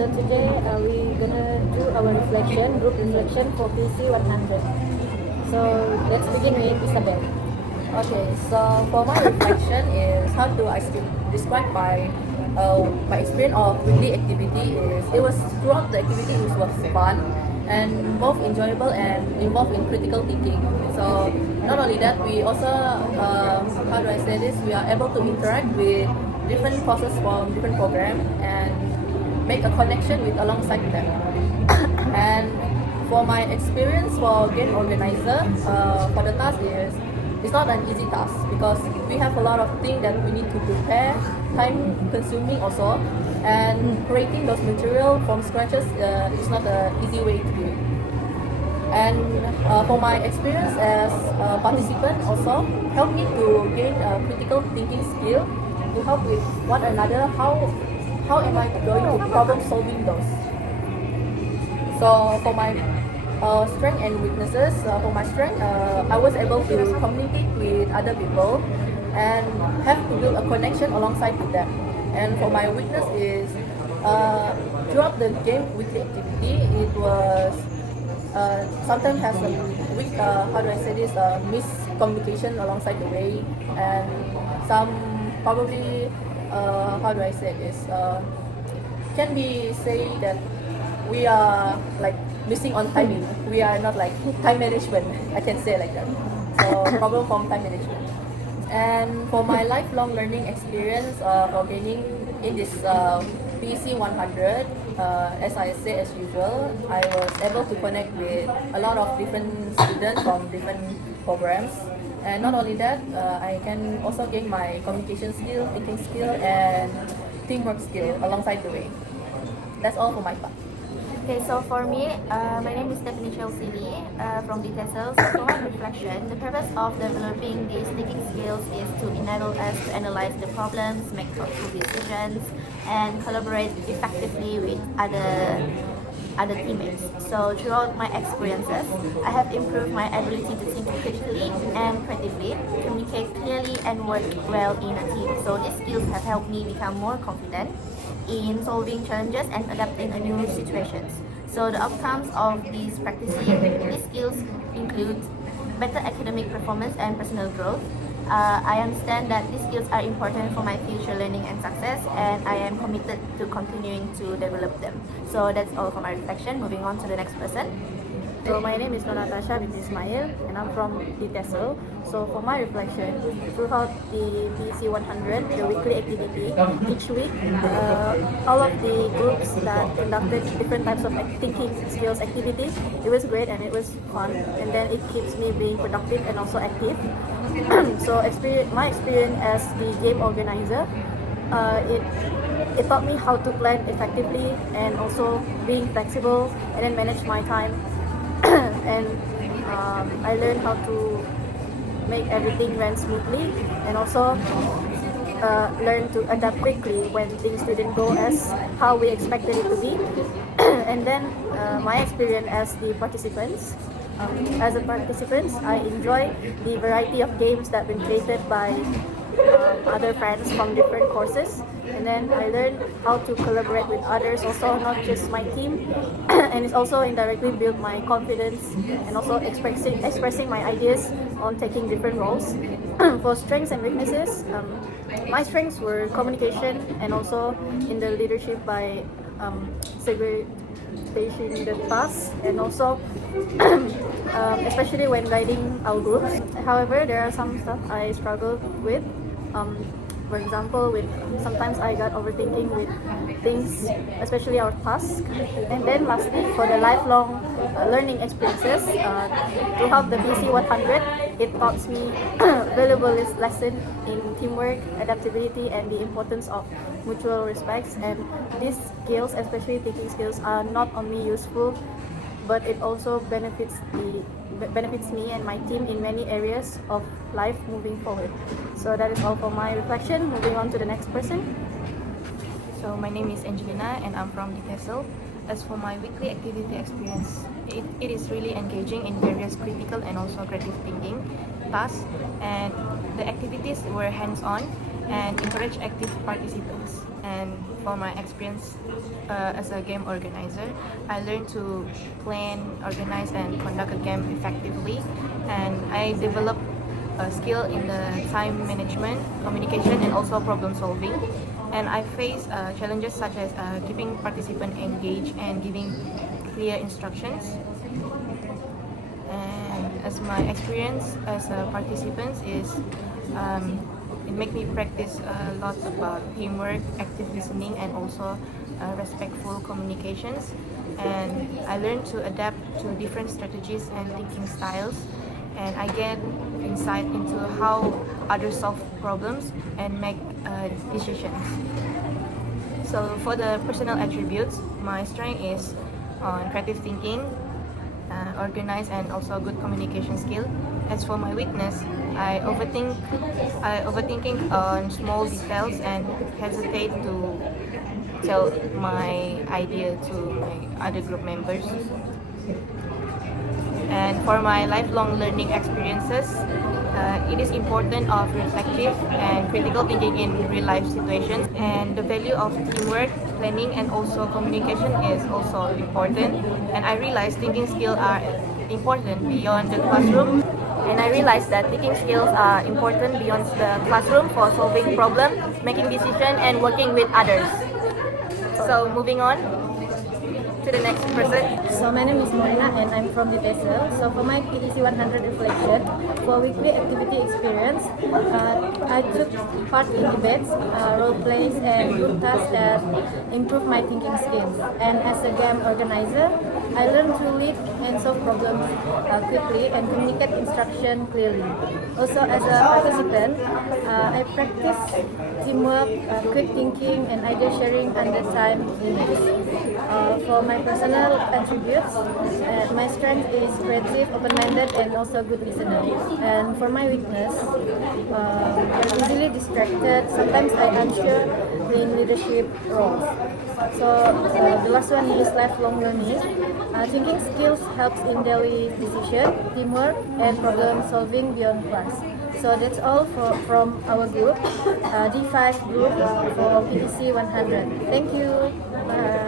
So today we're gonna do our reflection, group reflection for PC 100. So let's begin with Isabelle. Okay, so for my reflection is how do I describe my experience of weekly activity is it was throughout the activity it was fun and both enjoyable and involved in critical thinking. So not only that, we also how do I say this? We are able to interact with different courses from different programs and make a connection with alongside them. And for my experience for game organizer, for the task is it's not an easy task because we have a lot of things that we need to prepare, time consuming also, and creating those material from scratches is not an easy way to do it. And for my experience as a participant also helped me to gain a critical thinking skill to help with one another how am I going to problem solving those. So for my strength and weaknesses, for my strength, I was able to communicate with other people and have to build a connection alongside with them. And for my weakness is throughout the game weekly activity, it was sometimes has a weak, how do I say this, miscommunication alongside the way, and some probably, how do I say this, can be say that we are like missing on timing. We are not like time management. I can say like that. So problem from time management. And for my lifelong learning experience for gaining in this PC 100, as I say as usual, I was able to connect with a lot of different students from different programs. And not only that, I can also gain my communication skill, thinking skill, and teamwork skill alongside the way. That's all for my part. Okay, so for me, my name is Stephanie CHELSY from DEE5. So for my reflection, the purpose of developing these thinking skills is to enable us to analyze the problems, make thoughtful decisions, and collaborate effectively with other teammates. So throughout my experiences, I have improved my ability to think critically and creatively, communicate clearly, and work well in a team. So these skills have helped me become more confident in solving challenges and adapting to new situations. So the outcomes of these skills include better academic performance and personal growth. I understand that these skills are important for my future learning and success, and I am committed to continuing to develop them. So that's all for my reflection. Moving on to the next person. So my name is NATASYAH with ISMAIL and I'm from DEE5. So for my reflection, throughout the PC 100, the weekly activity, each week, all of the groups that conducted different types of thinking skills activities, it was great and it was fun, and then it keeps me being productive and also active. So my experience as the game organizer, it taught me how to plan effectively and also being flexible and then manage my time. And I learned how to make everything run smoothly and also learn to adapt quickly when things didn't go as how we expected it to be. And then my experience as the participants. As a participant, I enjoy the variety of games that have been created by other friends from different courses, and then I learned how to collaborate with others also, not just my team. And it's also indirectly built my confidence and also expressing my ideas on taking different roles. For strengths and weaknesses, my strengths were communication and also in the leadership by segregation the task, and also especially when guiding our groups. However, there are some stuff I struggled with. For example, sometimes I got overthinking with things, especially our tasks. And then lastly, for the lifelong learning experiences, to have the PC 100, it taught me valuable lesson in teamwork, adaptability, and the importance of mutual respects. And these skills, especially thinking skills, are not only useful, but it also benefits me and my team in many areas of life moving forward. So that is all for my reflection. Moving on to the next person. So my name is Angelina and I'm from DEE5. As for my weekly activity experience, it is really engaging in various critical and also creative thinking tasks, and the activities were hands-on and encourage active participants. And for my experience as a game organizer, I learned to plan, organize, and conduct a game effectively. And I developed a skill in the time management, communication, and also problem solving. And I face challenges such as keeping participants engaged and giving clear instructions. And as my experience as a participant is, it made me practice a lot about teamwork, active listening, and also respectful communications. And I learned to adapt to different strategies and thinking styles. And I get insight into how others solve problems and make decisions. So for the personal attributes, my strength is on creative thinking, organized, and also good communication skill. As for my weakness, I overthinking on small details and hesitate to tell my idea to my other group members. And for my lifelong learning experiences, it is important of reflective and critical thinking in real life situations, and the value of teamwork, planning, and also communication is also important. And I realize thinking skills are important beyond the classroom. And I realized that thinking skills are important beyond the classroom for solving problems, making decisions, and working with others. So moving on to the next person. So my name is MORINAH and I'm from DEE5. So for my PEC 100 reflection, for weekly activity experience, I took part in debates, role plays, and group tasks that improve my thinking skills. And as a game organizer, I learned to lead and solve problems quickly and communicate instruction clearly. Also as a participant, I practice teamwork, quick thinking, and idea sharing under time limits. For my personal attributes, my strength is creative, open-minded, and also good listener. And for my weakness, I'm easily distracted. Sometimes I'm unsure in leadership roles. So the last one is lifelong learning. Thinking skills helps in daily decision, teamwork, and problem solving beyond class. So that's all from our group, DEE5 group for PEC 100. Thank you. Bye.